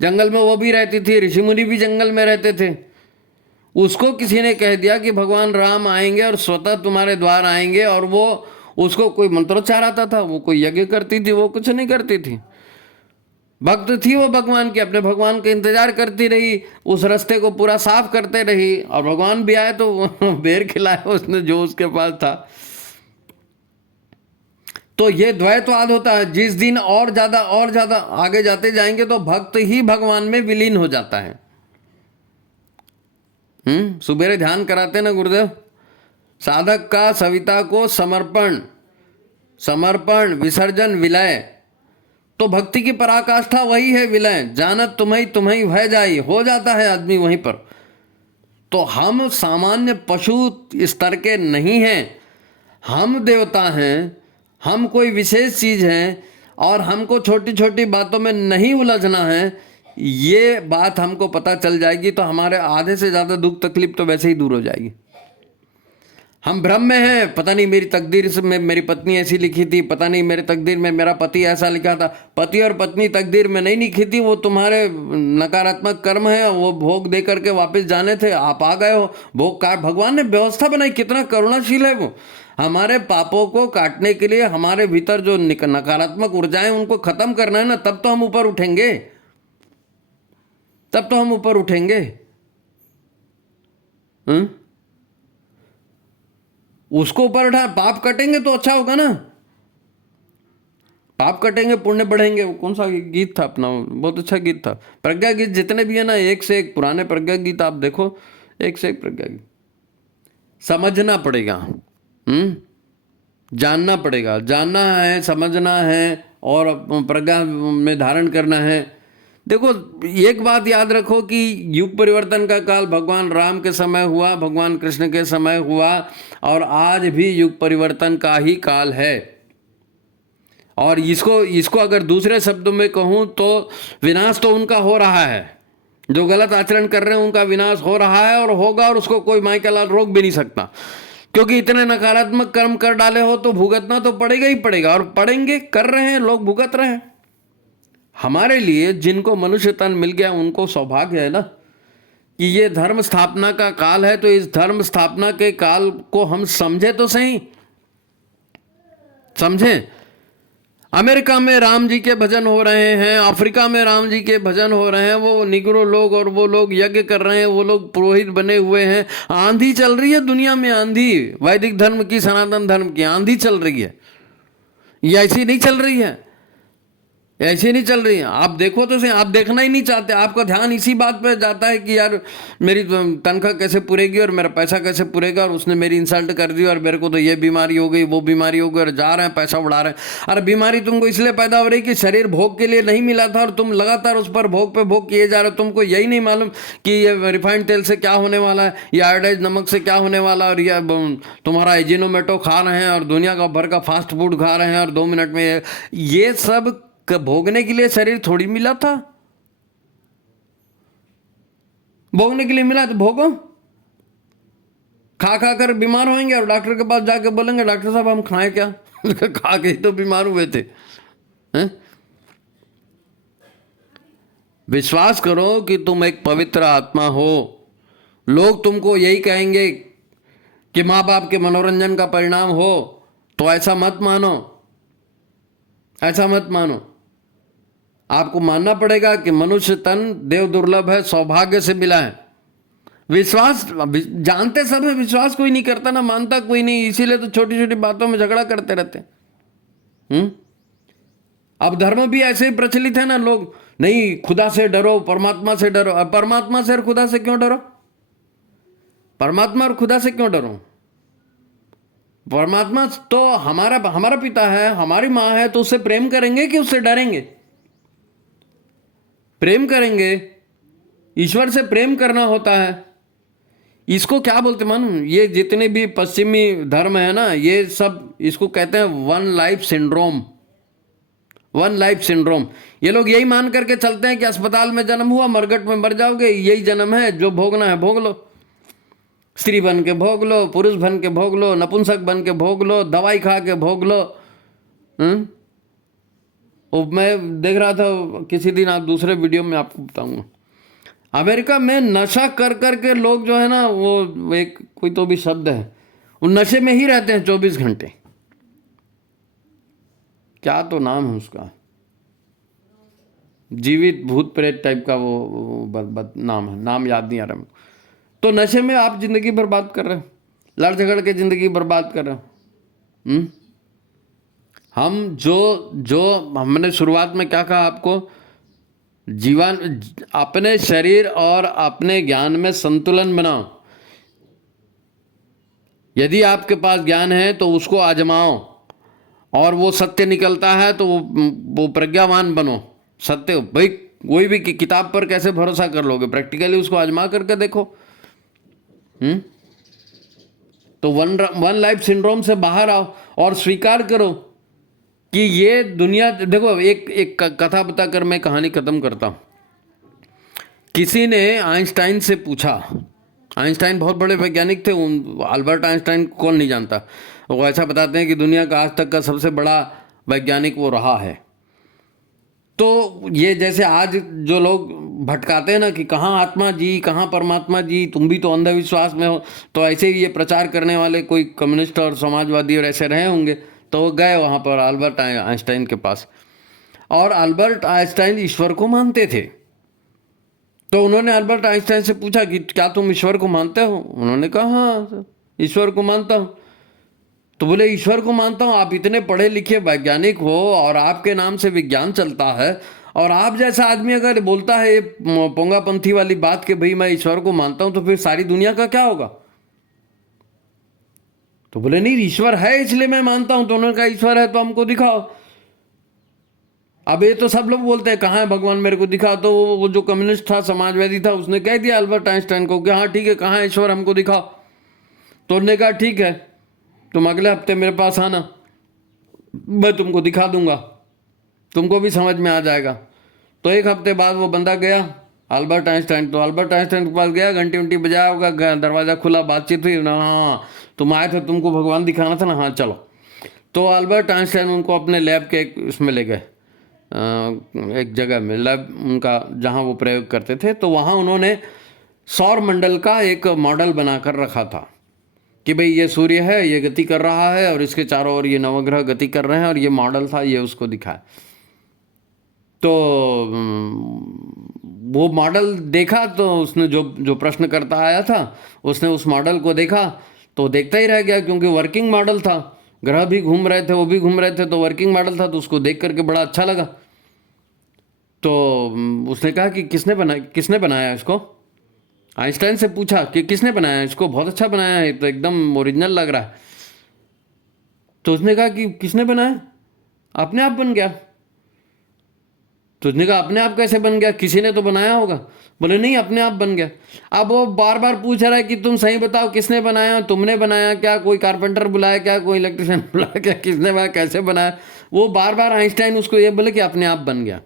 जंगल में वो भी रहती थी, ऋषि मुनि भी जंगल में रहते थे। उसको किसी ने कह दिया कि भगवान राम आएंगे और स्वतः तुम्हारे द्वार आएंगे, और वो उसको कोई मंत्रोच्चार आता था, वो कोई यज्ञ करती थी, वो कुछ नहीं करती थी। भक्त थी वो भगवान की, अपने भगवान का इंतजार करती रही, उस रास्ते को पूरा साफ करते रही, और भगवान भी आए तो बेर खिलाया उसने जो उसके पास था। तो ये द्वैतवाद होता है। जिस दिन और ज्यादा आगे जाते जाएंगे तो भक्त ही भगवान में विलीन हो जाता है। सुबेरे ध्यान कराते ना गुरुदेव, साधक का सविता को समर्पण विसर्जन विलय, तो भक्ति की पराकाष्ठा वही है विलय। जानत तुम्हें भय जाई, हो जाता है आदमी वहीं पर। तो हम सामान्य पशु स्तर के नहीं हैं, हम देवता हैं, हम कोई विशेष चीज हैं, और हमको छोटी छोटी बातों में नहीं उलझना है। ये बात हमको पता चल जाएगी तो हमारे आधे से ज़्यादा दुख तकलीफ तो वैसे ही दूर हो जाएगी। हम भ्रम में हैं, पता नहीं मेरी तकदीर में मेरी पत्नी ऐसी लिखी थी, पता नहीं मेरे तकदीर में मेरा पति ऐसा लिखा था। पति और पत्नी तकदीर में नहीं लिखी थी, वो तुम्हारे नकारात्मक कर्म है, वो भोग दे करके वापस जाने थे, आप आ गए हो, भोग काट। भगवान ने व्यवस्था बनाई, कितना करुणाशील है वो। हमारे पापों को काटने के लिए हमारे भीतर जो नकारात्मक ऊर्जाएं उनको खत्म करना है ना, तब तो हम ऊपर उठेंगे, तब तो हम ऊपर उठेंगे। उसको ऊपर उठा, पाप कटेंगे तो अच्छा होगा ना, पाप कटेंगे पुण्य बढ़ेंगे। वो कौन सा गीत था अपना, बहुत अच्छा गीत था, प्रज्ञा गीत जितने भी है ना, एक से एक पुराने प्रज्ञा गीत आप देखो, एक से एक प्रज्ञा गीत। समझना पड़ेगा, जानना पड़ेगा, जानना है, समझना है, और प्रज्ञा में धारण करना है। देखो एक बात याद रखो कि युग परिवर्तन का काल भगवान राम के समय हुआ, भगवान कृष्ण के समय हुआ, और आज भी युग परिवर्तन का ही काल है। और इसको अगर दूसरे शब्दों में कहूँ तो विनाश तो उनका हो रहा है, जो गलत आचरण कर रहे हैं उनका विनाश हो रहा है और होगा, और उसको कोई माई का लाल रोक भी नहीं सकता, क्योंकि इतने नकारात्मक कर्म कर डाले हो तो भुगतना तो पड़ेगा ही पड़ेगा, और पड़ेंगे, कर रहे हैं लोग, भुगत रहे हैं। हमारे लिए जिनको मनुष्य तन मिल गया उनको सौभाग्य है ना कि ये धर्म स्थापना का काल है, तो इस धर्म स्थापना के काल को हम समझे तो सही, समझें। अमेरिका में राम जी के भजन हो रहे हैं, अफ्रीका में राम जी के भजन हो रहे हैं, वो निग्रो लोग और वो लोग यज्ञ कर रहे हैं, वो लोग पुरोहित बने हुए हैं। आंधी चल रही है दुनिया में, आंधी, वैदिक धर्म की, सनातन धर्म की आंधी चल रही है। ये ऐसी नहीं चल रही है, ऐसी नहीं चल रही है। आप देखो तो सही, आप देखना ही नहीं चाहते, आपका ध्यान इसी बात पर जाता है कि यार मेरी तनख्वाह कैसे पूरेगी और मेरा पैसा कैसे पूरेगा, और उसने मेरी इंसल्ट कर दी और मेरे को तो ये बीमारी हो गई, वो बीमारी हो गई, और जा रहे हैं पैसा उड़ा रहे हैं। अरे बीमारी तुमको इसलिए पैदा हो रही कि शरीर भोग के लिए नहीं मिला था और तुम लगातार उस पर भोग पे भोग किए जा रहे हो। तुमको यही नहीं मालूम कि ये रिफाइंड तेल से क्या होने वाला है, या आयोडाइज नमक से क्या होने वाला है, और या तुम्हारा एजिनोमेटो खा रहे हैं और दुनिया का भर का फास्ट फूड खा रहे हैं, और 2 मिनट में ये सब भोगने के लिए शरीर थोड़ी मिला था, भोगने के लिए मिला तो भोगो। खा खा कर बीमार होंगे और डॉक्टर के पास जाके बोलेंगे डॉक्टर साहब हम खाएं क्या खा के ही तो बीमार हुए थे। विश्वास करो कि तुम एक पवित्र आत्मा हो। लोग तुमको यही कहेंगे कि माँ बाप के मनोरंजन का परिणाम हो, तो ऐसा मत मानो, ऐसा मत मानो। आपको मानना पड़ेगा कि मनुष्य तन देव दुर्लभ है, सौभाग्य से मिला है। विश्वास जानते सब है, विश्वास कोई नहीं करता ना, मानता कोई नहीं, इसीलिए तो छोटी छोटी बातों में झगड़ा करते रहते हैं। अब धर्म भी ऐसे ही प्रचलित है ना, लोग नहीं खुदा से डरो, परमात्मा से डरो। अब परमात्मा से और खुदा से क्यों डरो? परमात्मा और खुदा से क्यों डरो? परमात्मा तो हमारा पिता है, हमारी माँ है, तो उससे प्रेम करेंगे कि उससे डरेंगे? प्रेम करेंगे। ईश्वर से प्रेम करना होता है। इसको क्या बोलते मालूम? ये जितने भी पश्चिमी धर्म है ना, ये सब इसको कहते हैं one life syndrome. One life syndrome. ये लोग यही मान करके चलते हैं कि अस्पताल में जन्म हुआ, मरघट में मर जाओगे, यही जन्म है, जो भोगना है भोग लो। स्त्री बन के भोग लो, पुरुष बन के भोग लो, नपुंसक बन के भोग लो, दवाई खा के भोग लो। वो मैं देख रहा था किसी दिन, आप दूसरे वीडियो में आपको बताऊंगा, अमेरिका में नशा कर कर के लोग जो है ना, वो एक कोई तो भी शब्द है, वो नशे में ही रहते हैं 24 घंटे। क्या तो नाम है उसका, जीवित भूत प्रेत टाइप का वो नाम है, नाम याद नहीं आ रहा मेरे को। तो नशे में आप जिंदगी बर्बाद कर रहे हो, लड़ झगड़ के जिंदगी बर्बाद कर रहे हो। हम जो हमने शुरुआत में क्या कहा आपको, जीवन अपने शरीर और अपने ज्ञान में संतुलन बनाओ। यदि आपके पास ज्ञान है तो उसको आजमाओ, और वो सत्य निकलता है तो वो प्रज्ञावान बनो। सत्य भाई, कोई भी किताब पर कैसे भरोसा कर लोगे, प्रैक्टिकली उसको आजमा करके देखो। तो वन लाइफ सिंड्रोम से बाहर आओ और स्वीकार करो कि ये दुनिया, देखो एक कथा बताकर मैं कहानी खत्म करता हूं। किसी ने आइंस्टाइन से पूछा, आइंस्टाइन बहुत बड़े वैज्ञानिक थे, अल्बर्ट आइंस्टाइन को कौन नहीं जानता। वो ऐसा बताते हैं कि दुनिया का आज तक का सबसे बड़ा वैज्ञानिक वो रहा है। तो ये जैसे आज जो लोग भटकाते हैं ना कि कहाँ आत्मा जी, कहाँ परमात्मा जी, तुम भी तो अंधविश्वास में हो, तो ऐसे ही ये प्रचार करने वाले कोई कम्युनिस्ट और समाजवादी और ऐसे रहे होंगे। तो वो गए वहाँ पर अल्बर्ट आइंस्टाइन के पास, और अल्बर्ट आइंस्टाइन ईश्वर को मानते थे। तो उन्होंने अल्बर्ट आइंस्टाइन से पूछा कि क्या तुम ईश्वर को मानते हो? उन्होंने कहा हाँ, ईश्वर को मानता हूँ। तो बोले ईश्वर को मानता हूँ, आप इतने पढ़े लिखे वैज्ञानिक हो और आपके नाम से विज्ञान चलता है, और आप जैसा आदमी अगर बोलता है ये पोंगापंथी वाली बात कि भाई मैं ईश्वर को मानता हूँ, तो फिर सारी दुनिया का क्या होगा? तो बोले नहीं, ईश्वर है इसलिए मैं मानता हूं। तो उन्होंने कहा ईश्वर है तो हमको दिखाओ। अब ये तो सब लोग बोलते हैं कहाँ है भगवान, मेरे को दिखाओ। तो वो जो कम्युनिस्ट था, समाजवादी था, उसने कह दिया अल्बर्ट आइंस्टाइन को कि हाँ ठीक है, कहाँ है ईश्वर, हमको दिखाओ। तो उन्होंने कहा ठीक है, तुम अगले हफ्ते मेरे पास आना, मैं तुमको दिखा दूंगा, तुमको भी समझ में आ जाएगा। तो एक हफ्ते बाद वो बंदा गया अल्बर्ट आइंस्टाइन। तो अल्बर्ट आइंस्टाइन के पास गया, घंटी उंटी बजाया होगा, दरवाज़ा खुला, बातचीत हुई ना, हाँ तुम आए थे, तुमको भगवान दिखाना था ना, हाँ चलो। तो अल्बर्ट आइंस्टाइन उनको अपने लैब के उसमें ले गए, एक जगह में लैब उनका जहाँ वो प्रयोग करते थे। तो वहाँ उन्होंने सौर मंडल का एक मॉडल बनाकर रखा था कि भाई ये सूर्य है, ये गति कर रहा है, और इसके चारों ओर ये नवग्रह गति कर रहे हैं, और ये मॉडल था, ये उसको दिखाया। तो वो मॉडल देखा, तो उसने जो प्रश्न करता आया था, उसने उस मॉडल को देखा तो देखता ही रह गया, क्योंकि वर्किंग मॉडल था, ग्रह भी घूम रहे थे, वो भी घूम रहे थे, तो वर्किंग मॉडल था, तो उसको देख करके बड़ा अच्छा लगा। तो उसने कहा कि किसने बनाया इसको? आइंस्टाइन से पूछा कि किसने बनाया इसको, बहुत अच्छा बनाया है, तो एकदम ओरिजिनल लग रहा है। तो उसने कहा कि किसने बनाया? अपने आप बन गया। तो उसने कहा अपने आप कैसे बन गया, किसी ने तो बनाया होगा। बोले नहीं, अपने आप बन गया। अब वो बार बार पूछ रहा है कि तुम सही बताओ किसने बनाया, तुमने बनाया क्या, कोई कारपेंटर बुलाया क्या, कोई इलेक्ट्रिशियन बुलाया क्या, किसने बनाया, कैसे बनाया? वो बार बार आइंस्टाइन उसको ये बोले कि अपने आप बन गया।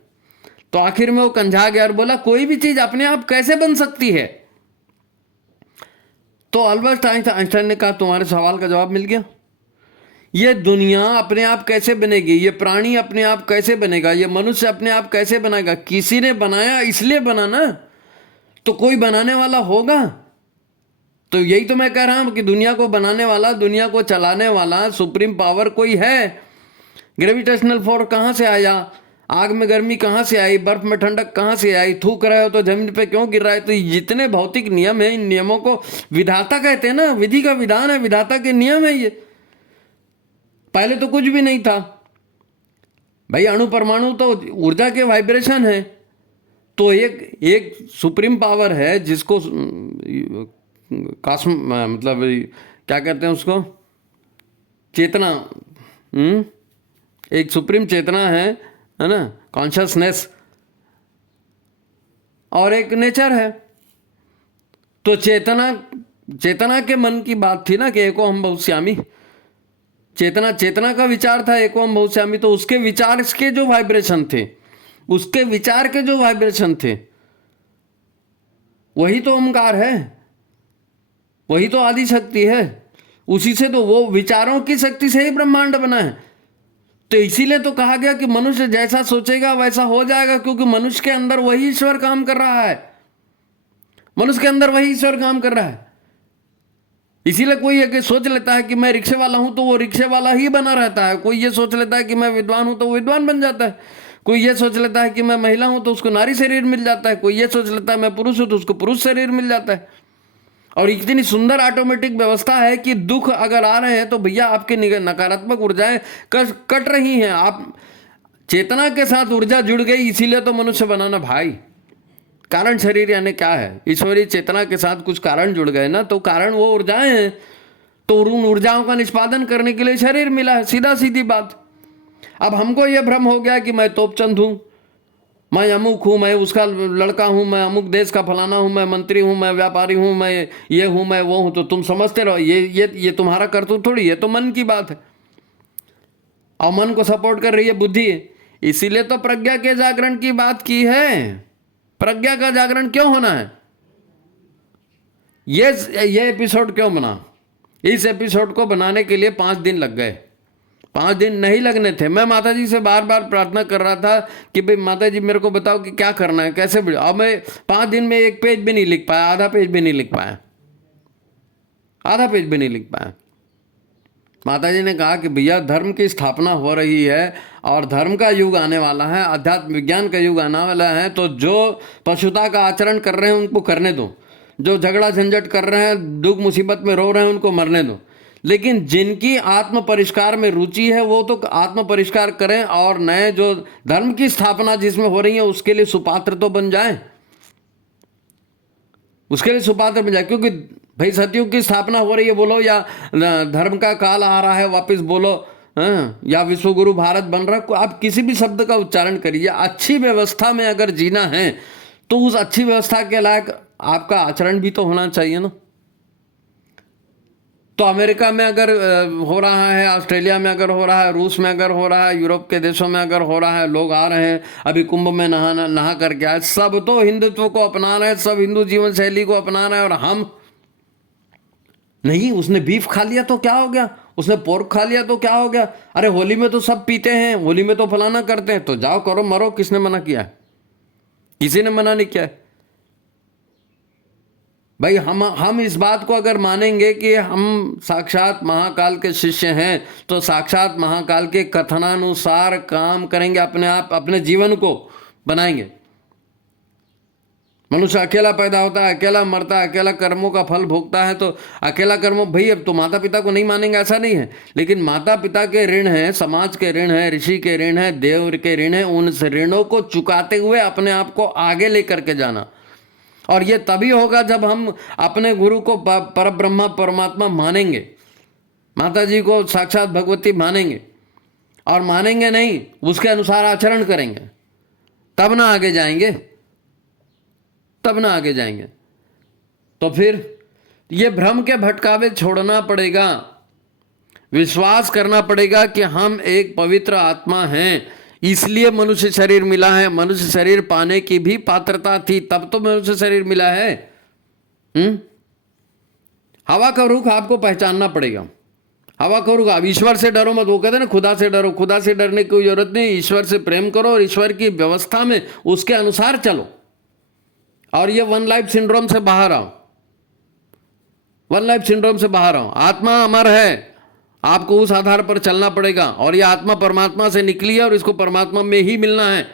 तो आखिर में वो कंझा गया और बोला कोई भी चीज अपने आप कैसे बन सकती है? तो अल्बर्ट आइंस्टाइन ने कहा तुम्हारे सवाल का जवाब मिल गया। ये दुनिया अपने आप कैसे बनेगी, ये प्राणी अपने आप कैसे बनेगा, ये मनुष्य अपने आप कैसे बनाएगा? किसी ने बनाया, इसलिए बना ना, तो कोई बनाने वाला होगा। तो यही तो मैं कह रहा हूं कि दुनिया को बनाने वाला, दुनिया को चलाने वाला सुप्रीम पावर कोई है। ग्रेविटेशनल फोर्स कहां से आया? आग में गर्मी कहां से आई? बर्फ में ठंडक कहां से आई? थूक रहे हो तो जमीन पे क्यों गिर रहा है? तो जितने भौतिक नियम है, इन नियमों को विधाता कहते हैं ना, विधि का विधान है, विधाता के नियम है ये। पहले तो कुछ भी नहीं था भाई, अणु परमाणु तो ऊर्जा के वाइब्रेशन है। तो एक सुप्रीम पावर है जिसको मतलब क्या कहते हैं उसको, चेतना। एक सुप्रीम चेतना है ना, कॉन्शियसनेस, और एक नेचर है। तो चेतना चेतना के मन की बात थी ना कि एको हम बहुश्यामी, चेतना का विचार था एको हम बहुश्यामी, तो उसके विचार के जो वाइब्रेशन थे, उसके विचार के जो वाइब्रेशन थे, वही तो ओमकार है, वही तो आदि शक्ति है। उसी से तो, वो विचारों की शक्ति से ही ब्रह्मांड बना है। तो इसीलिए तो कहा गया कि मनुष्य जैसा सोचेगा वैसा हो जाएगा, क्योंकि मनुष्य के अंदर वही ईश्वर काम कर रहा है, मनुष्य के अंदर वही ईश्वर काम कर रहा है। इसीलिए कोई ये सोच लेता है कि मैं रिक्शे वाला हूं तो वो रिक्शे वाला ही बना रहता है, कोई ये सोच लेता है कि मैं विद्वान हूं तो वो विद्वान बन जाता है, कोई ये सोच लेता है कि मैं महिला हूं तो उसको नारी शरीर मिल जाता है, कोई ये सोच लेता है मैं पुरुष हूं तो उसको पुरुष शरीर मिल जाता है। और इतनी सुंदर ऑटोमेटिक व्यवस्था है कि दुख अगर आ रहे हैं तो भैया आपकी नकारात्मक ऊर्जाएं कट रही हैं, आप चेतना के साथ ऊर्जा जुड़ गई, इसीलिए तो मनुष्य बनाना भाई। कारण शरीर यानी क्या है, ईश्वरीय चेतना के साथ कुछ कारण जुड़ गए ना, तो कारण वो ऊर्जाएं हैं, तो उन ऊर्जाओं का निष्पादन करने के लिए शरीर मिला है, सीधा सीधी बात। अब हमको यह भ्रम हो गया कि मैं तोपचंद हूं, मैं अमुक हूं, मैं उसका लड़का हूं, मैं अमुक देश का फलाना हूं, मैं मंत्री हूं, मैं व्यापारी हूं, मैं ये हूं, मैं वो हूं, तो तुम समझते रहो, ये तुम्हारा करतूत थोड़ी, ये तो मन की बात है, और मन को सपोर्ट कर रही है बुद्धि। इसीलिए तो प्रज्ञा के जागरण की बात की है। प्रज्ञा का जागरण क्यों होना है, ये एपिसोड क्यों बना? इस एपिसोड को बनाने के लिए 5 दिन लग गए। 5 दिन नहीं लगने थे। मैं माता जी से बार बार प्रार्थना कर रहा था कि भाई माता जी मेरे को बताओ कि क्या करना है, कैसे। अब मैं 5 दिन में 1 पेज भी नहीं लिख पाया, आधा पेज भी नहीं लिख पाया, आधा पेज भी नहीं लिख पाया। माता जी ने कहा कि भैया धर्म की स्थापना हो रही है और धर्म का युग आने वाला है, अध्यात्म विज्ञान का युग आने वाला है, तो जो पशुता का आचरण कर रहे हैं उनको करने दो, जो झगड़ा झंझट कर रहे हैं, दुख मुसीबत में रो रहे हैं, उनको मरने दो। लेकिन जिनकी आत्म परिष्कार में रुचि है वो तो आत्म परिष्कार करें, और नए जो धर्म की स्थापना जिसमें हो रही है उसके लिए सुपात्र तो बन जाएं, उसके लिए सुपात्र बन जाए। क्योंकि भाई सतयुग की स्थापना हो रही है बोलो, या धर्म का काल आ रहा है वापस बोलो, या विश्वगुरु भारत बन रहा है, आप किसी भी शब्द का उच्चारण करिए। अच्छी व्यवस्था में अगर जीना है तो उस अच्छी व्यवस्था के लायक आपका आचरण भी तो होना चाहिए ना। तो अमेरिका में अगर हो रहा है, ऑस्ट्रेलिया में अगर हो रहा है, रूस में अगर हो रहा है, यूरोप के देशों में अगर हो रहा है, लोग आ रहे हैं अभी कुंभ में नहा करके आए, सब तो हिंदुत्व को अपना रहे हैं, सब हिंदू जीवन शैली को अपना रहे हैं, और हम नहीं। उसने बीफ खा लिया तो क्या हो गया, उसने पोर्क खा लिया तो क्या हो गया, अरे होली में तो सब पीते हैं, होली में तो फलाना करते हैं, तो जाओ करो मरो, किसने मना किया? किसी ने मना नहीं किया। भाई हम इस बात को अगर मानेंगे कि हम साक्षात महाकाल के शिष्य हैं, तो साक्षात महाकाल के कथनानुसार काम करेंगे, अपने आप अपने जीवन को बनाएंगे। मनुष्य अकेला पैदा होता है, अकेला मरता है, अकेला कर्मों का फल भोगता है, तो अकेला कर्मों, भाई अब तो माता पिता को नहीं मानेंगे ऐसा नहीं है, लेकिन माता पिता के ऋण है, समाज के ऋण है, ऋषि के ऋण है, देव के ऋण है, उन ऋणों को चुकाते हुए अपने आप को आगे लेकर के जाना। और ये तभी होगा जब हम अपने गुरु को पर ब्रह्मा परमात्मा मानेंगे, माता जी को साक्षात भगवती मानेंगे, और मानेंगे नहीं उसके अनुसार आचरण करेंगे, तब ना आगे जाएंगे, तब ना आगे जाएंगे। तो फिर ये भ्रम के भटकावे छोड़ना पड़ेगा, विश्वास करना पड़ेगा कि हम एक पवित्र आत्मा हैं, इसलिए मनुष्य शरीर मिला है। मनुष्य शरीर पाने की भी पात्रता थी, तब तो मनुष्य शरीर मिला है। हवा का रुख आपको पहचानना पड़ेगा, हवा का रुख। आप ईश्वर से डरो मत, वो कहते हैं ना खुदा से डरो, खुदा से डरने की कोई जरूरत नहीं, ईश्वर से प्रेम करो और ईश्वर की व्यवस्था में उसके अनुसार चलो, और ये वन लाइफ सिंड्रोम से बाहर आओ, वन लाइफ सिंड्रोम से बाहर आओ। आत्मा अमर है, आपको उस आधार पर चलना पड़ेगा, और यह आत्मा परमात्मा से निकली है और इसको परमात्मा में ही मिलना है।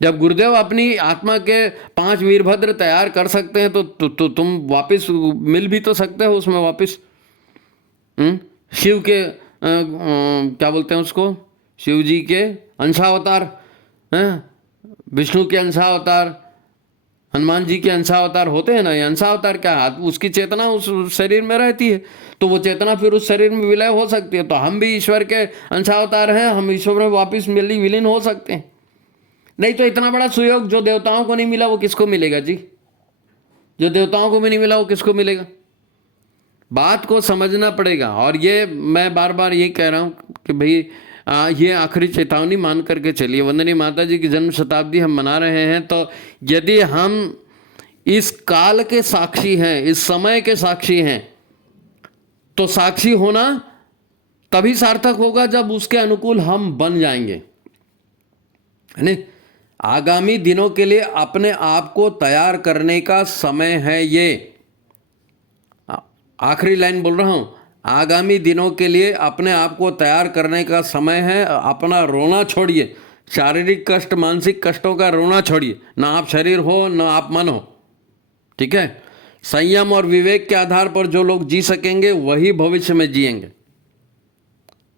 जब गुरुदेव अपनी आत्मा के 5 वीरभद्र तैयार कर सकते हैं तो तुम वापस मिल भी तो सकते हो उसमें वापस। शिव के क्या बोलते हैं उसको, शिव जी के अंशावतार, विष्णु के अंशावतार, हनुमान जी के अंशावतार होते हैं ना। ये अंशावतार क्या है, उसकी चेतना उस शरीर में रहती है, तो वो चेतना फिर उस शरीर में विलय हो सकती है। तो हम भी ईश्वर के अंशावतार हैं, हम ईश्वर में वापस विलीन हो सकते हैं। नहीं तो इतना बड़ा सुयोग जो देवताओं को नहीं मिला वो किसको मिलेगा जी? जो देवताओं को भी नहीं मिला वो किसको मिलेगा? बात को समझना पड़ेगा। और ये मैं बार बार ये कह रहा हूँ कि भाई ये आखिरी चेतावनी मान करके चलिए। वंदनीय माता जी की जन्म शताब्दी हम मना रहे हैं, तो यदि हम इस काल के साक्षी हैं, इस समय के साक्षी हैं, तो साक्षी होना तभी सार्थक होगा जब उसके अनुकूल हम बन जाएंगे, है ना? आगामी दिनों के लिए अपने आप को तैयार करने का समय है ये। आखिरी लाइन बोल रहा हूं, आगामी दिनों के लिए अपने आप को तैयार करने का समय है। अपना रोना छोड़िए, शारीरिक कष्ट, मानसिक कष्टों का रोना छोड़िए। ना आप शरीर हो, ना आप मन हो, ठीक है? संयम और विवेक के आधार पर जो लोग जी सकेंगे वही भविष्य में जिएंगे।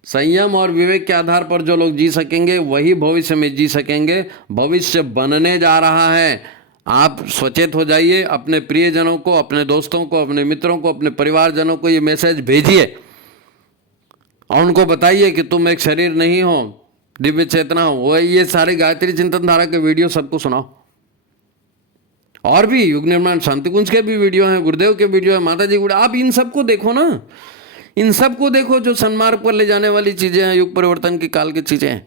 संयम और विवेक के आधार पर जो लोग जी सकेंगे वही भविष्य में जी सकेंगे। भविष्य बनने जा रहा है। आप सचेत हो जाइए। अपने प्रियजनों को, अपने दोस्तों को, अपने मित्रों को, अपने परिवारजनों को ये मैसेज भेजिए और उनको बताइए कि तुम एक शरीर नहीं हो, दिव्य चेतना हो। वो ये सारी गायत्री चिंतन धारा के वीडियो सबको सुनाओ। और भी युग निर्माण शांति कुंज के भी वीडियो हैं, गुरुदेव के वीडियो है, माता जी वीडियो। आप इन सबको देखो ना, इन सबको देखो जो सन्मार्ग पर ले जाने वाली चीज़ें हैं, युग परिवर्तन की काल की चीज़ें हैं।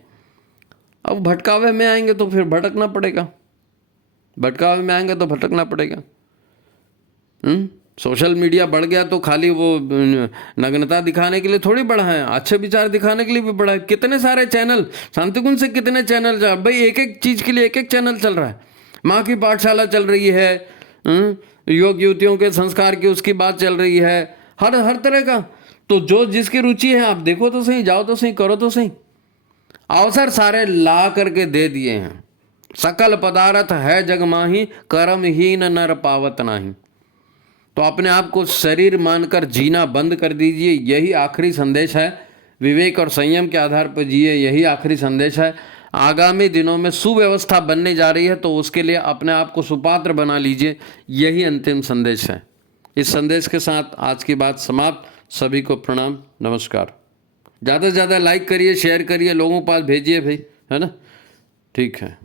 अब भटकावे में आएंगे तो फिर भटकना पड़ेगा, भटकावे में आएंगे तो भटकना पड़ेगा। सोशल मीडिया बढ़ गया तो खाली वो नग्नता दिखाने के लिए थोड़ी बढ़ा है, अच्छे विचार दिखाने के लिए भी बढ़ा है। कितने सारे चैनल, शांतिकुंज से कितने चैनल चल भाई, एक एक चीज़ के लिए एक एक चैनल चल रहा है। माँ की पाठशाला चल रही है, योग युवतियों के संस्कार की उसकी बात चल रही है, हर तरह का। तो जो जिसकी रुचि है आप देखो तो सही, जाओ तो सही, करो तो सही। अवसर सारे ला करके दे दिए हैं। सकल पदार्थ है जग माही, कर्महीन नर पावत नाही। तो अपने आप को शरीर मानकर जीना बंद कर दीजिए। यही आखिरी संदेश है। विवेक और संयम के आधार पर जिए, यही आखिरी संदेश है। आगामी दिनों में सुव्यवस्था बनने जा रही है, तो उसके लिए अपने आप को सुपात्र बना लीजिए। यही अंतिम संदेश है। इस संदेश के साथ आज की बात समाप्त। सभी को प्रणाम, नमस्कार। ज़्यादा से ज़्यादा लाइक करिए, शेयर करिए, लोगों के पास भेजिए भाई, है ना? ठीक है।